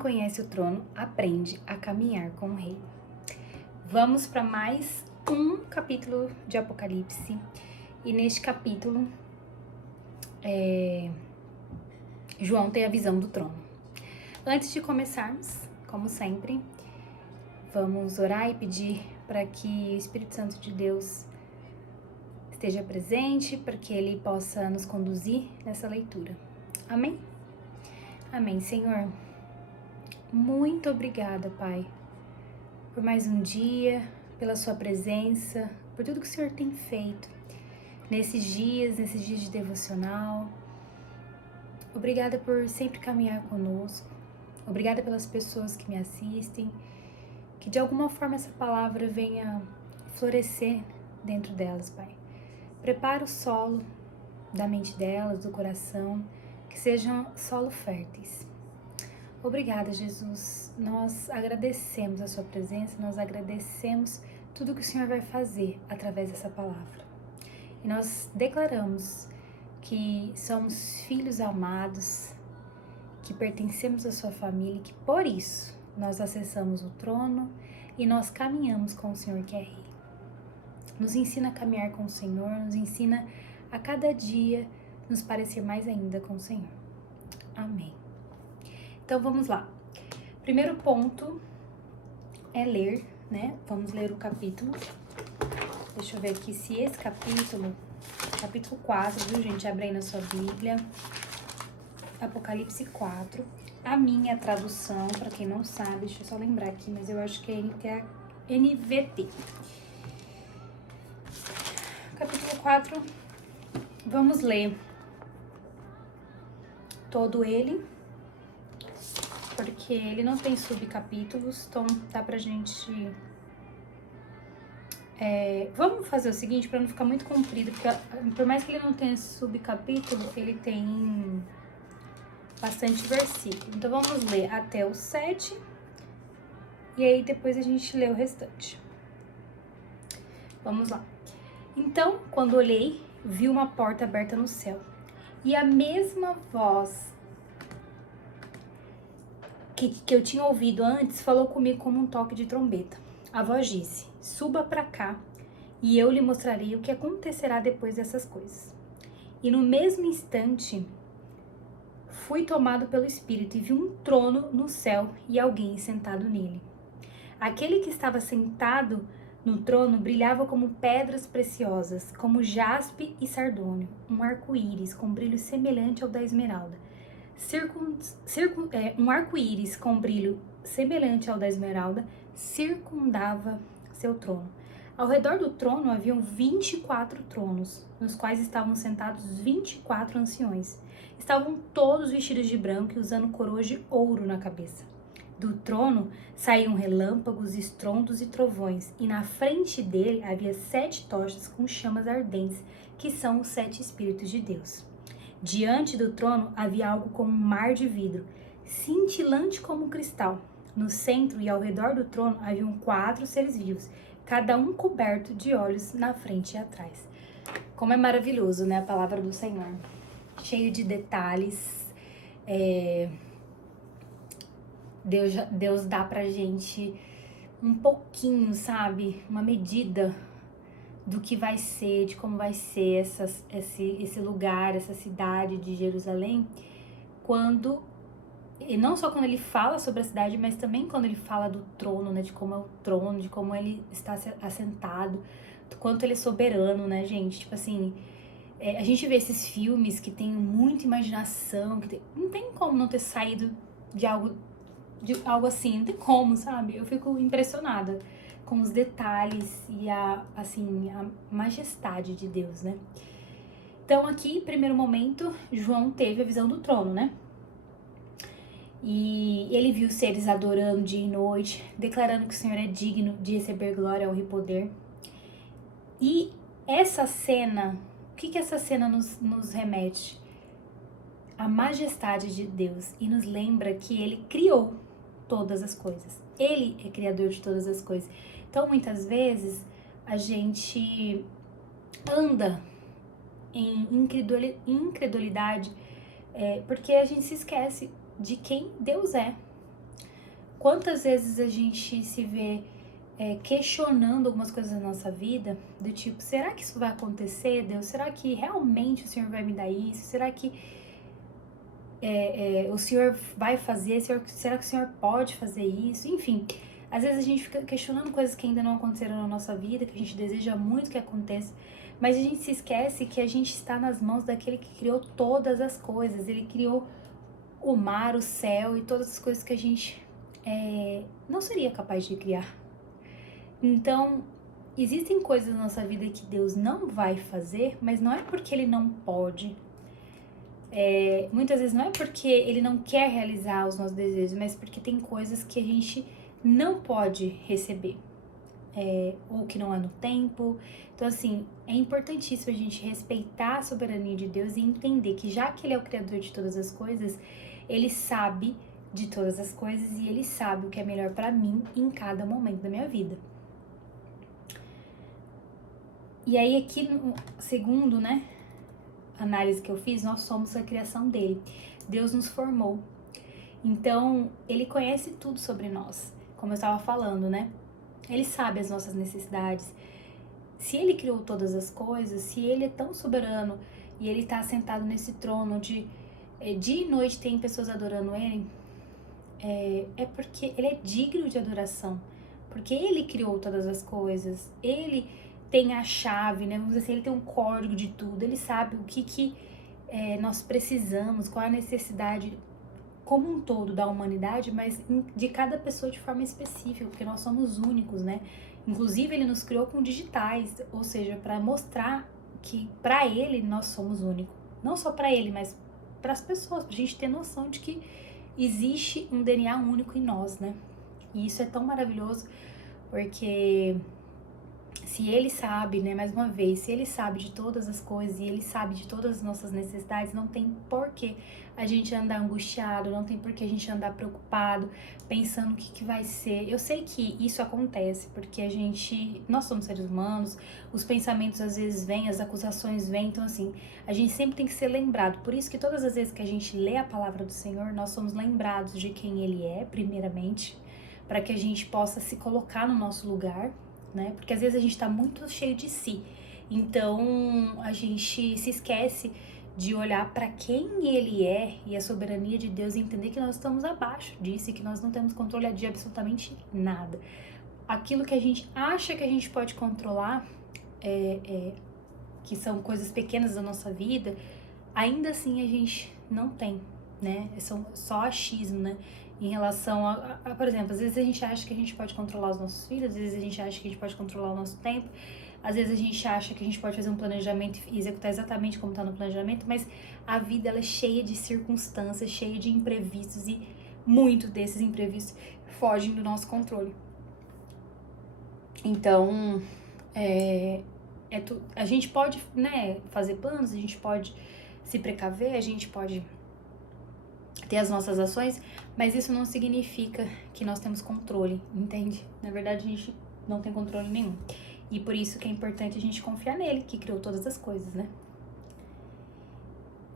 Conhece o trono, aprende a caminhar com o rei. Vamos para mais um capítulo de Apocalipse. E neste capítulo, João tem a visão do trono. Antes de começarmos, como sempre, vamos orar e pedir para que o Espírito Santo de Deus esteja presente, para que Ele possa nos conduzir nessa leitura. Amém? Amém, Senhor. Muito obrigada, Pai, por mais um dia, pela sua presença, por tudo que o Senhor tem feito nesses dias de devocional. Obrigada por sempre caminhar conosco. Obrigada pelas pessoas que me assistem, que de alguma forma essa palavra venha florescer dentro delas, Pai. Prepara o solo da mente delas, do coração, que sejam solo férteis. Obrigada, Jesus. Nós agradecemos a sua presença, nós agradecemos tudo que o Senhor vai fazer através dessa palavra. E nós declaramos que somos filhos amados, que pertencemos à sua família e que por isso nós acessamos o trono e nós caminhamos com o Senhor que é Rei. Nos ensina a caminhar com o Senhor, nos ensina a cada dia nos parecer mais ainda com o Senhor. Amém. Então vamos lá. Primeiro ponto é ler, né? Vamos ler o capítulo. Deixa eu ver aqui se esse capítulo 4, viu, gente? Abre aí na sua Bíblia. Apocalipse 4. A minha tradução, para quem não sabe, deixa eu só lembrar aqui, mas eu acho que é NVT. Capítulo 4. Vamos ler todo ele, porque ele não tem subcapítulos, então dá pra gente... vamos fazer o seguinte, pra não ficar muito comprido, porque por mais que ele não tenha subcapítulo, ele tem bastante versículo. Então vamos ler até o 7, e aí depois a gente lê o restante. Vamos lá. Então, quando olhei, vi uma porta aberta no céu, e a mesma voz que eu tinha ouvido antes falou comigo como um toque de trombeta. A voz disse: suba para cá e eu lhe mostrarei o que acontecerá depois dessas coisas. E no mesmo instante fui tomado pelo Espírito e vi um trono no céu e alguém sentado nele. Aquele que estava sentado no trono brilhava como pedras preciosas, como jaspe e sardônio, um arco-íris com brilho semelhante ao da esmeralda. Um arco-íris com brilho semelhante ao da esmeralda circundava seu trono. Ao redor do trono haviam 24 tronos, nos quais estavam sentados 24 anciões. Estavam todos vestidos de branco e usando coroas de ouro na cabeça. Do trono saíam relâmpagos, estrondos e trovões, e na frente dele havia 7 tochas com chamas ardentes, que são os 7 Espíritos de Deus. Diante do trono havia algo como um mar de vidro, cintilante como cristal. No centro e ao redor do trono haviam 4 seres vivos, cada um coberto de olhos na frente e atrás. Como é maravilhoso, né, a palavra do Senhor. Cheio de detalhes. Deus dá pra gente um pouquinho, sabe? Uma medida do que vai ser, de como vai ser esse lugar, essa cidade de Jerusalém, e não só quando ele fala sobre a cidade, mas também quando ele fala do trono, né, de como é o trono, de como ele está assentado, do quanto ele é soberano, né, gente, tipo assim, a gente vê esses filmes que tem muita imaginação, não tem como não ter saído de algo assim, não tem como, sabe, eu fico impressionada com os detalhes e a majestade de Deus, né? Então aqui, primeiro momento, João teve a visão do trono, né? E ele viu seres adorando dia e noite, declarando que o Senhor é digno de receber glória, honra e poder. E essa cena, o que essa cena nos remete? A majestade de Deus, e nos lembra que Ele criou todas as coisas. Ele é criador de todas as coisas. Então, muitas vezes, a gente anda em incredulidade porque a gente se esquece de quem Deus é. quantas vezes a gente se vê questionando algumas coisas da nossa vida, do tipo, será que isso vai acontecer, Deus? Será que realmente o Senhor vai me dar isso? Será que o Senhor vai fazer? Será que o Senhor pode fazer isso? Enfim, às vezes a gente fica questionando coisas que ainda não aconteceram na nossa vida, que a gente deseja muito que aconteça, mas a gente se esquece que a gente está nas mãos daquele que criou todas as coisas. Ele criou o mar, o céu e todas as coisas que a gente não seria capaz de criar. Então, existem coisas na nossa vida que Deus não vai fazer, mas não é porque Ele não pode. Muitas vezes não é porque Ele não quer realizar os nossos desejos, mas porque tem coisas que a gente não pode receber. Ou que não é no tempo. Então, assim, é importantíssimo a gente respeitar a soberania de Deus e entender que, já que Ele é o Criador de todas as coisas, Ele sabe de todas as coisas e Ele sabe o que é melhor para mim em cada momento da minha vida. E aí aqui, segundo, análise que eu fiz, nós somos a criação dele. Deus nos formou. Então, Ele conhece tudo sobre nós, como eu estava falando, Ele sabe as nossas necessidades. Se Ele criou todas as coisas, se Ele é tão soberano e Ele está sentado nesse trono onde dia e noite tem pessoas adorando Ele, é porque Ele é digno de adoração. Porque Ele criou todas as coisas, Ele tem a chave, vamos dizer assim, Ele tem um código de tudo, Ele sabe o que nós precisamos, qual é a necessidade como um todo da humanidade, mas de cada pessoa de forma específica, porque nós somos únicos, Inclusive, Ele nos criou com digitais, ou seja, para mostrar que para Ele nós somos únicos. Não só para Ele, mas para as pessoas, para a gente ter noção de que existe um DNA único em nós, E isso é tão maravilhoso, porque se Ele sabe, mais uma vez, se Ele sabe de todas as coisas e Ele sabe de todas as nossas necessidades, não tem porquê a gente andar angustiado, não tem porquê a gente andar preocupado, pensando o que vai ser. Eu sei que isso acontece, porque nós somos seres humanos, os pensamentos às vezes vêm, as acusações vêm, então assim, a gente sempre tem que ser lembrado. Por isso que todas as vezes que a gente lê a palavra do Senhor, nós somos lembrados de quem Ele é, primeiramente, para que a gente possa se colocar no nosso lugar, porque às vezes a gente tá muito cheio de si, então a gente se esquece de olhar para quem Ele é e a soberania de Deus e entender que nós estamos abaixo disso e que nós não temos controle de absolutamente nada. Aquilo que a gente acha que a gente pode controlar, que são coisas pequenas da nossa vida, ainda assim a gente não tem, São só achismo, em relação por exemplo, às vezes a gente acha que a gente pode controlar os nossos filhos, às vezes a gente acha que a gente pode controlar o nosso tempo, às vezes a gente acha que a gente pode fazer um planejamento e executar exatamente como está no planejamento, mas a vida ela é cheia de circunstâncias, cheia de imprevistos e muitos desses imprevistos fogem do nosso controle. Então, a gente pode, fazer planos, a gente pode se precaver, a gente pode ter as nossas ações, mas isso não significa que nós temos controle, entende? Na verdade, a gente não tem controle nenhum. E por isso que é importante a gente confiar nele, que criou todas as coisas,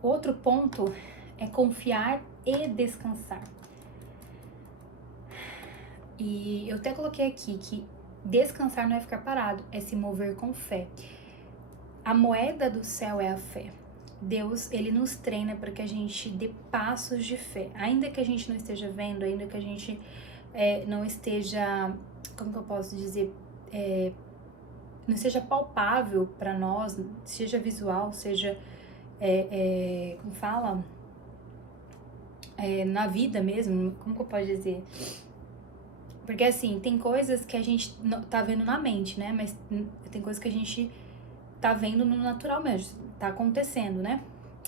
Outro ponto é confiar e descansar. E eu até coloquei aqui que descansar não é ficar parado, é se mover com fé. A moeda do céu é a fé. Deus, Ele nos treina para que a gente dê passos de fé. Ainda que a gente não esteja vendo, ainda que a gente não esteja, como que eu posso dizer, não seja palpável para nós, seja visual, seja, como fala, na vida mesmo, como que eu posso dizer? Porque assim, tem coisas que a gente tá vendo na mente, mas tem coisas que a gente tá vendo no natural mesmo, tá acontecendo,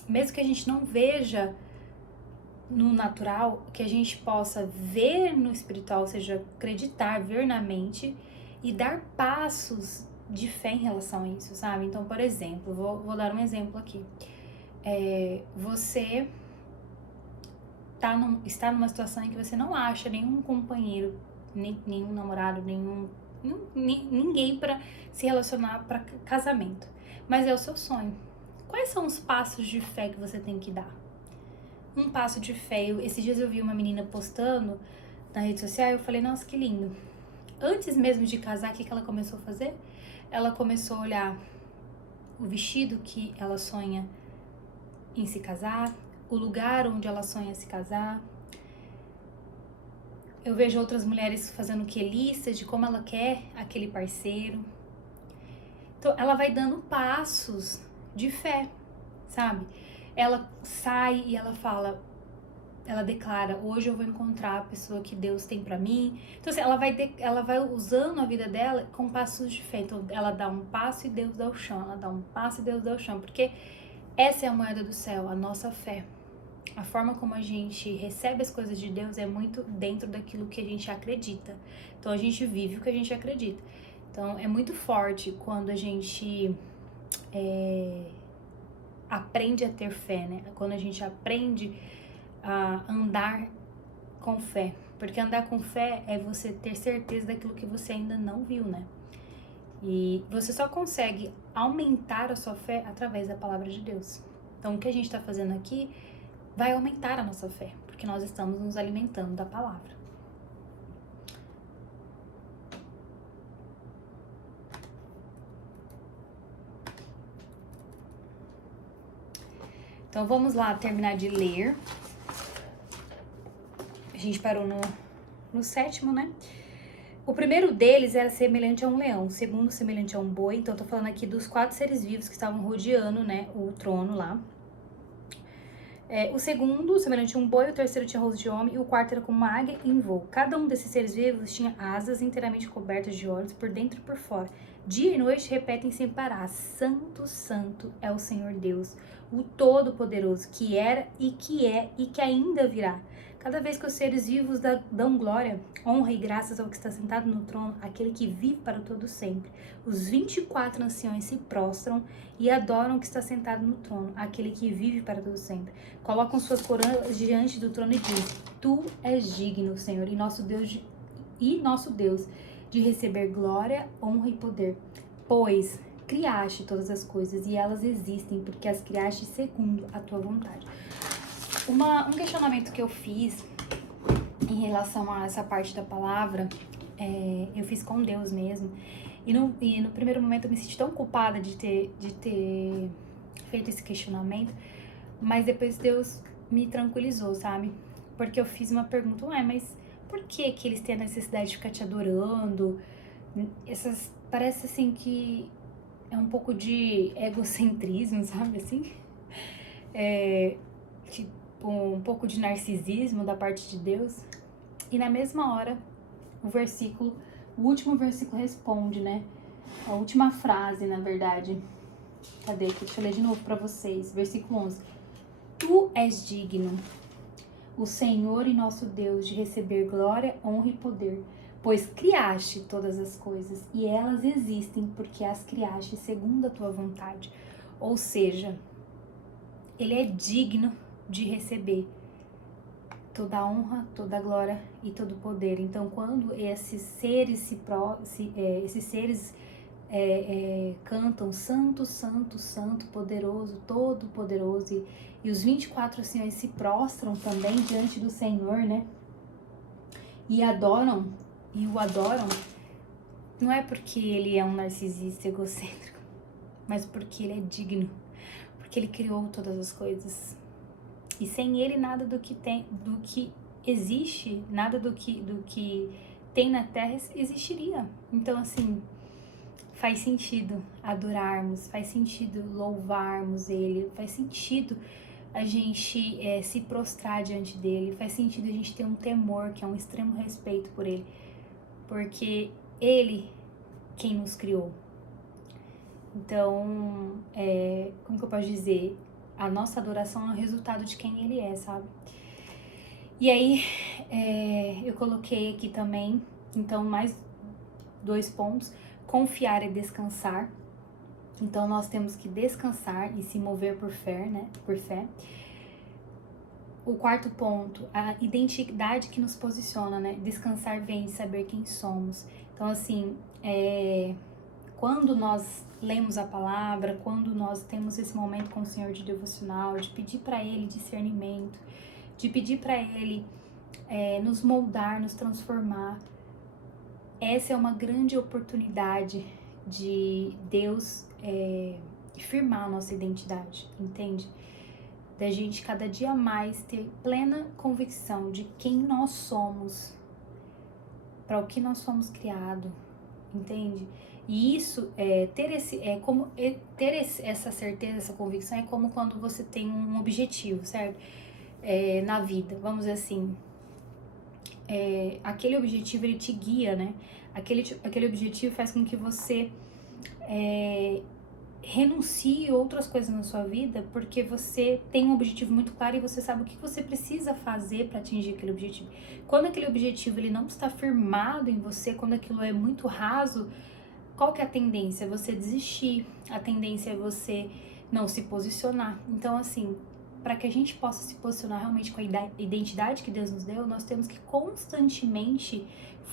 Mesmo que a gente não veja no natural, que a gente possa ver no espiritual, ou seja, acreditar, ver na mente e dar passos de fé em relação a isso, sabe? Então, por exemplo, vou dar um exemplo aqui. Você está numa situação em que você não acha nenhum companheiro, nenhum namorado, ninguém para se relacionar para casamento, mas é o seu sonho. Quais são os passos de fé que você tem que dar? Um passo de fé, esses dias eu vi uma menina postando, na rede social, eu falei, nossa, que lindo. Antes mesmo de casar, o que ela começou a fazer? Ela começou a olhar o vestido que ela sonha em se casar, o lugar onde ela sonha se casar. Eu vejo outras mulheres fazendo listas de como ela quer aquele parceiro. Então, ela vai dando passos de fé, sabe? Ela sai e ela fala, ela declara, hoje eu vou encontrar a pessoa que Deus tem pra mim. Então, assim, ela vai usando a vida dela com passos de fé. Então, ela dá um passo e Deus dá o chão. Ela dá um passo e Deus dá o chão. Porque essa é a moeda do céu, a nossa fé. A forma como a gente recebe as coisas de Deus é muito dentro daquilo que a gente acredita. Então, a gente vive o que a gente acredita. Então, é muito forte quando a gente aprende a ter fé, né? Quando a gente aprende a andar com fé. Porque andar com fé é você ter certeza daquilo que você ainda não viu, né? E você só consegue aumentar a sua fé através da palavra de Deus. Então, o que a gente está fazendo aqui vai aumentar a nossa fé, porque nós estamos nos alimentando da palavra. Então, vamos lá terminar de ler. A gente parou no 7º, né? O primeiro deles era semelhante a um leão, o segundo semelhante a um boi. Então, eu tô falando aqui dos 4 seres vivos que estavam rodeando, né, o trono lá. O segundo, semelhante a um boi, o terceiro tinha rosto de homem e o quarto era como uma águia em voo. Cada um desses seres vivos tinha asas inteiramente cobertas de olhos por dentro e por fora. Dia e noite repetem sem parar: Santo, Santo é o Senhor Deus, o Todo-Poderoso, que era e que é e que ainda virá. Cada vez que os seres vivos dão glória, honra e graças ao que está sentado no trono, aquele que vive para todo sempre. Os 24 anciões se prostram e adoram o que está sentado no trono, aquele que vive para todo sempre. Colocam suas coroas diante do trono e dizem: Tu és digno, Senhor, e nosso Deus, de receber glória, honra e poder. Pois criaste todas as coisas e elas existem, porque as criaste segundo a tua vontade. Um questionamento que eu fiz em relação a essa parte da palavra, eu fiz com Deus mesmo. E no primeiro momento eu me senti tão culpada de ter feito esse questionamento, mas depois Deus me tranquilizou, sabe? Porque eu fiz uma pergunta, mas por que eles têm a necessidade de ficar te adorando? Parece assim que é um pouco de egocentrismo, sabe assim? Tipo, um pouco de narcisismo da parte de Deus. E na mesma hora, o último versículo responde, né? A última frase, na verdade. Cadê aqui? Deixa eu ler de novo pra vocês. Versículo 11. Tu és digno, o Senhor e nosso Deus, de receber glória, honra e poder, pois criaste todas as coisas e elas existem porque as criaste segundo a tua vontade. Ou seja, ele é digno de receber toda a honra, toda a glória e todo o poder. Então, quando esses seres cantam Santo, Santo, Santo, poderoso, todo poderoso, e os 24 anciões se prostram também diante do Senhor, né? E o adoram, não é porque ele é um narcisista egocêntrico, mas porque ele é digno, porque ele criou todas as coisas. E sem ele nada do que existe, nada do que tem na Terra existiria. Então, assim, faz sentido adorarmos, faz sentido louvarmos ele, faz sentido a gente se prostrar diante dele, faz sentido a gente ter um temor, que é um extremo respeito por ele, porque ele quem nos criou. Então, como que eu posso dizer? A nossa adoração é o resultado de quem ele é, sabe? E aí, eu coloquei aqui também, então, mais 2 pontos. Confiar e descansar. Então, nós temos que descansar e se mover por fé, né? Por fé. O 4º ponto, a identidade que nos posiciona, né? Descansar vem de saber quem somos. Então, assim, quando nós lemos a palavra, quando nós temos esse momento com o Senhor de devocional, de pedir para Ele discernimento, de pedir para Ele nos moldar, nos transformar. Essa é uma grande oportunidade de Deus firmar a nossa identidade, entende? Da gente cada dia mais ter plena convicção de quem nós somos, para o que nós fomos criados, entende? E isso, essa certeza, essa convicção é como quando você tem um objetivo, certo? Na vida, vamos dizer assim, aquele objetivo ele te guia, né? Aquele objetivo faz com que você renuncie outras coisas na sua vida, porque você tem um objetivo muito claro e você sabe o que você precisa fazer para atingir aquele objetivo. Quando aquele objetivo ele não está firmado em você, quando aquilo é muito raso, qual que é a tendência? Você desistir, a tendência é você não se posicionar. Então, assim, para que a gente possa se posicionar realmente com a identidade que Deus nos deu, nós temos que constantemente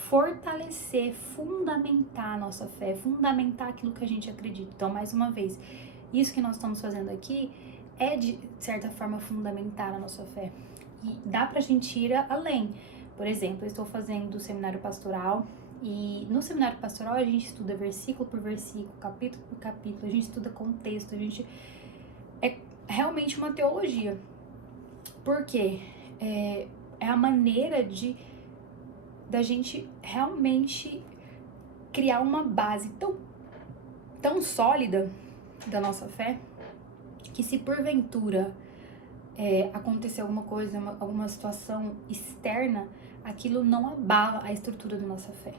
fortalecer, fundamentar a nossa fé, fundamentar aquilo que a gente acredita. Então, mais uma vez, isso que nós estamos fazendo aqui é, de certa forma, fundamentar a nossa fé. E dá pra gente ir além. Por exemplo, eu estou fazendo o seminário pastoral, e no seminário pastoral a gente estuda versículo por versículo, capítulo por capítulo, a gente estuda contexto, é realmente uma teologia. Por quê? É a maneira da gente realmente criar uma base tão sólida da nossa fé, que se porventura acontecer alguma coisa, alguma situação externa, aquilo não abala a estrutura da nossa fé,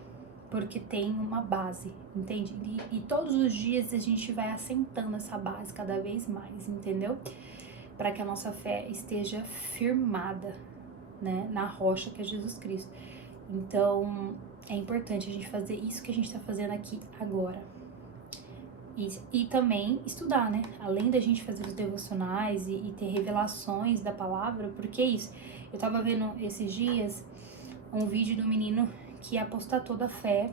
porque tem uma base, entende? E todos os dias a gente vai assentando essa base cada vez mais, entendeu? Para que a nossa fé esteja firmada, né, na rocha que é Jesus Cristo. Então, é importante a gente fazer isso que a gente tá fazendo aqui agora. E também estudar, né? Além da gente fazer os devocionais e ter revelações da palavra, porque é isso. Eu tava vendo esses dias um vídeo do menino que apostatou da fé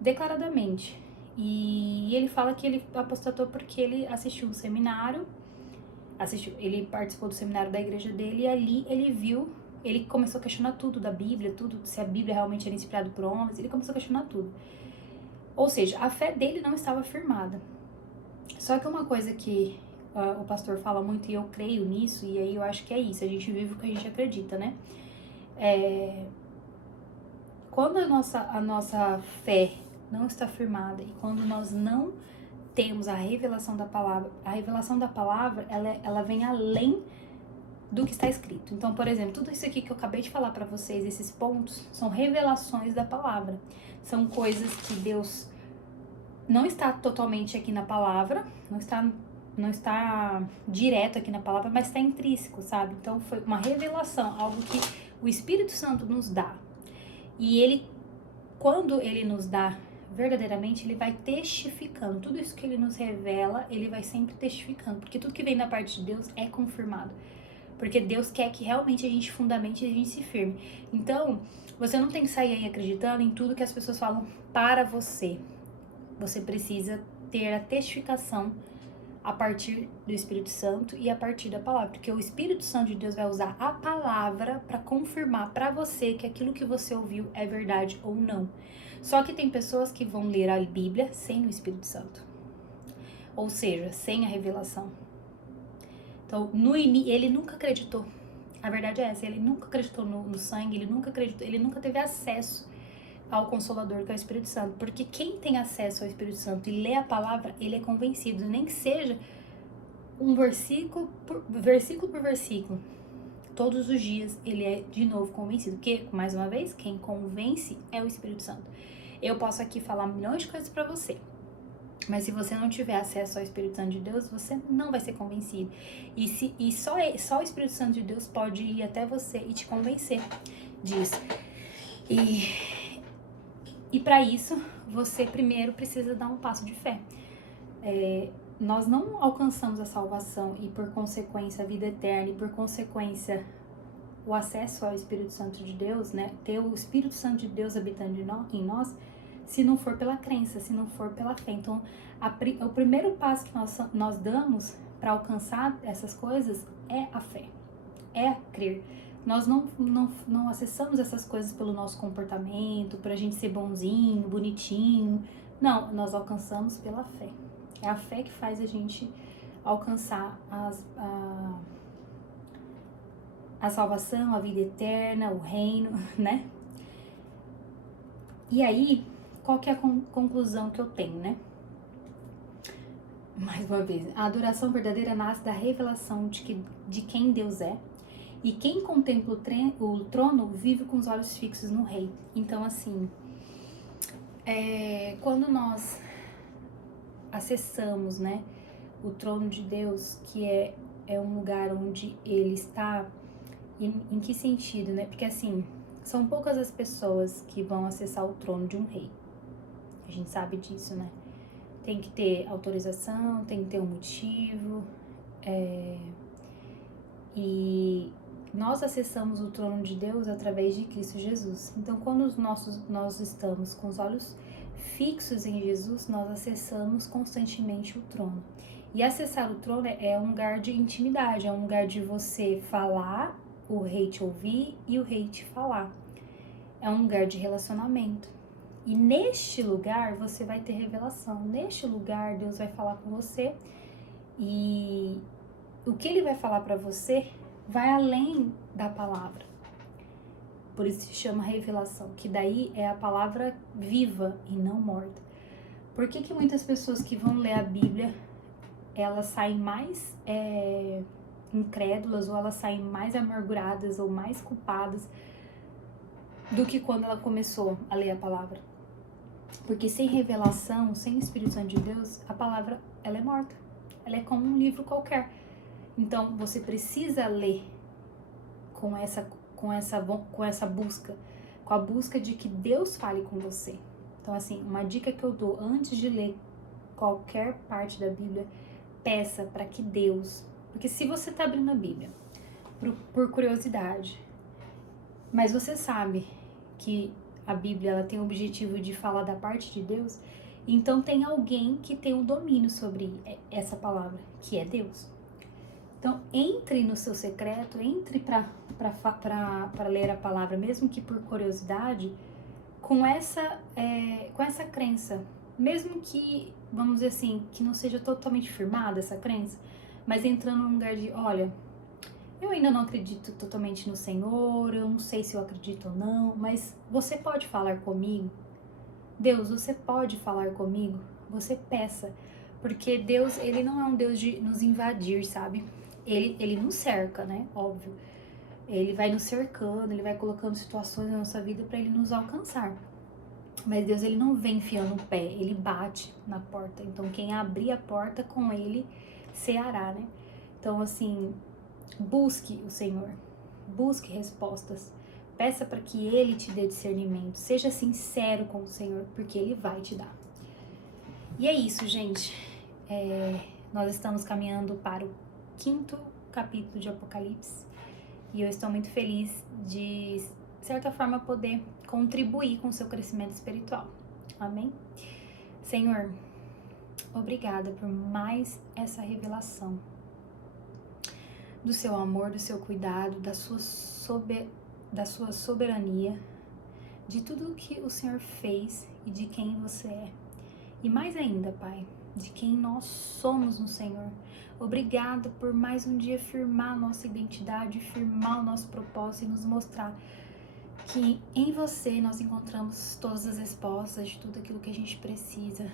declaradamente. E ele fala que ele apostatou porque ele assistiu um seminário, ele participou do seminário da igreja dele e ali ele começou a questionar tudo da Bíblia, tudo, se a Bíblia realmente era inspirada por homens, ele começou a questionar tudo. Ou seja, a fé dele não estava firmada. Só que uma coisa que o pastor fala muito, e eu creio nisso, e aí eu acho que é isso, a gente vive o que a gente acredita, né? Quando a nossa fé não está firmada e quando nós não temos a revelação da palavra, ela vem além do que está escrito. Então, por exemplo, tudo isso aqui que eu acabei de falar para vocês, esses pontos, são revelações da palavra. São coisas que Deus não está totalmente aqui na palavra, não está direto aqui na palavra, mas está intrínseco, sabe? Então, foi uma revelação, algo que o Espírito Santo nos dá. E ele, quando ele nos dá verdadeiramente, ele vai testificando. Tudo isso que ele nos revela, ele vai sempre testificando. Porque tudo que vem da parte de Deus é confirmado. Porque Deus quer que realmente a gente fundamente e a gente se firme. Então, você não tem que sair aí acreditando em tudo que as pessoas falam para você. Você precisa ter a testificação a partir do Espírito Santo e a partir da palavra, porque o Espírito Santo de Deus vai usar a palavra para confirmar para você que aquilo que você ouviu é verdade ou não. Só que tem pessoas que vão ler a Bíblia sem o Espírito Santo, ou seja, sem a revelação. Então, ele nunca acreditou. A verdade é essa, ele nunca acreditou no sangue, ele nunca teve acesso ao Consolador, que é o Espírito Santo. Porque quem tem acesso ao Espírito Santo e lê a palavra, ele é convencido, nem que seja um versículo por versículo. Todos os dias ele é de novo convencido. Porque, mais uma vez, quem convence é o Espírito Santo. Eu posso aqui falar milhões de coisas pra você, mas se você não tiver acesso ao Espírito Santo de Deus, você não vai ser convencido. E só o Espírito Santo de Deus pode ir até você e te convencer disso. E para isso, você primeiro precisa dar um passo de fé. Nós não alcançamos a salvação e, por consequência, a vida eterna e, por consequência, o acesso ao Espírito Santo de Deus, né? Ter o Espírito Santo de Deus habitando em nós, se não for pela crença, se não for pela fé. Então, o primeiro passo que nós damos para alcançar essas coisas é a fé, é crer. Nós não acessamos essas coisas pelo nosso comportamento, pra gente ser bonzinho, bonitinho. Não, nós alcançamos pela fé. É a fé que faz a gente alcançar a salvação, a vida eterna, o reino, né? E aí, qual que é a conclusão que eu tenho, né? Mais uma vez, a adoração verdadeira nasce da revelação de quem Deus é. E quem contempla o trono vive com os olhos fixos no rei. Então, assim, quando nós acessamos, né, o trono de Deus, que é um lugar onde ele está, em que sentido, né? Porque, assim, são poucas as pessoas que vão acessar o trono de um rei. A gente sabe disso, né? Tem que ter autorização, tem que ter um motivo. E nós acessamos o trono de Deus através de Cristo Jesus. Então, quando nós estamos com os olhos fixos em Jesus, nós acessamos constantemente o trono. E acessar o trono é um lugar de intimidade, é um lugar de você falar, o rei te ouvir e o rei te falar. É um lugar de relacionamento. E neste lugar você vai ter revelação. Neste lugar Deus vai falar com você e o que ele vai falar para você vai além da palavra. Por isso se chama revelação, que daí é a palavra viva e não morta. Por que muitas pessoas que vão ler a Bíblia, elas saem mais incrédulas, ou elas saem mais amarguradas ou mais culpadas do que quando ela começou a ler a palavra? Porque sem revelação, sem o Espírito Santo de Deus, a palavra ela é morta. Ela é como um livro qualquer. Então você precisa ler com essa busca, com a busca de que Deus fale com você. Então, assim, uma dica que eu dou antes de ler qualquer parte da Bíblia, peça para que Deus, porque se você está abrindo a Bíblia por curiosidade, mas você sabe que a Bíblia ela tem o objetivo de falar da parte de Deus, então tem alguém que tem o domínio sobre essa palavra, que é Deus. Então, entre no seu secreto, entre para ler a palavra, mesmo que por curiosidade, com essa crença, mesmo que, vamos dizer assim, que não seja totalmente firmada essa crença, mas entrando num lugar de, olha, eu ainda não acredito totalmente no Senhor, eu não sei se eu acredito ou não, mas você pode falar comigo? Deus, você pode falar comigo? Você peça, porque Deus, ele não é um Deus de nos invadir, sabe? Ele nos cerca, né? Óbvio. Ele vai nos cercando, ele vai colocando situações na nossa vida para ele nos alcançar. Mas Deus, ele não vem enfiando o pé, ele bate na porta. Então, quem abrir a porta, com ele ceará, né? Então, assim, busque o Senhor, busque respostas. Peça para que ele te dê discernimento. Seja sincero com o Senhor, porque ele vai te dar. E é isso, gente. Nós estamos caminhando para o 5º capítulo de Apocalipse e eu estou muito feliz de certa forma poder contribuir com o seu crescimento espiritual. Amém? Senhor, obrigada por mais essa revelação do seu amor, do seu cuidado, da sua soberania, de tudo que o Senhor fez e de quem você é. E mais ainda, Pai, de quem nós somos no Senhor. Obrigada por mais um dia firmar a nossa identidade, firmar o nosso propósito e nos mostrar que em você nós encontramos todas as respostas de tudo aquilo que a gente precisa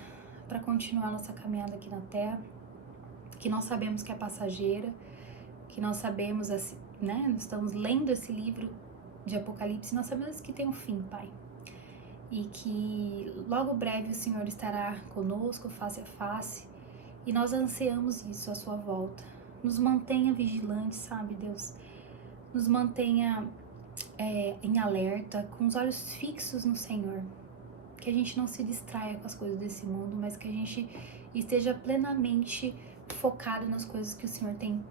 para continuar nossa caminhada aqui na Terra, que nós sabemos que é passageira, que nós sabemos, né, nós estamos lendo esse livro de Apocalipse, nós sabemos que tem um fim, Pai. E que logo breve o Senhor estará conosco, face a face, e nós ansiamos isso, a sua volta. Nos mantenha vigilantes, sabe, Deus? Nos mantenha em alerta, com os olhos fixos no Senhor. Que a gente não se distraia com as coisas desse mundo, mas que a gente esteja plenamente focado nas coisas que o Senhor tem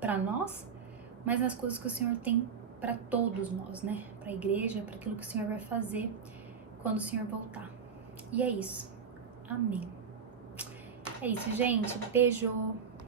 para nós, mas nas coisas que o Senhor tem para todos nós, né? Para a igreja, para aquilo que o Senhor vai fazer quando o Senhor voltar. E é isso. Amém. É isso, gente. Beijo.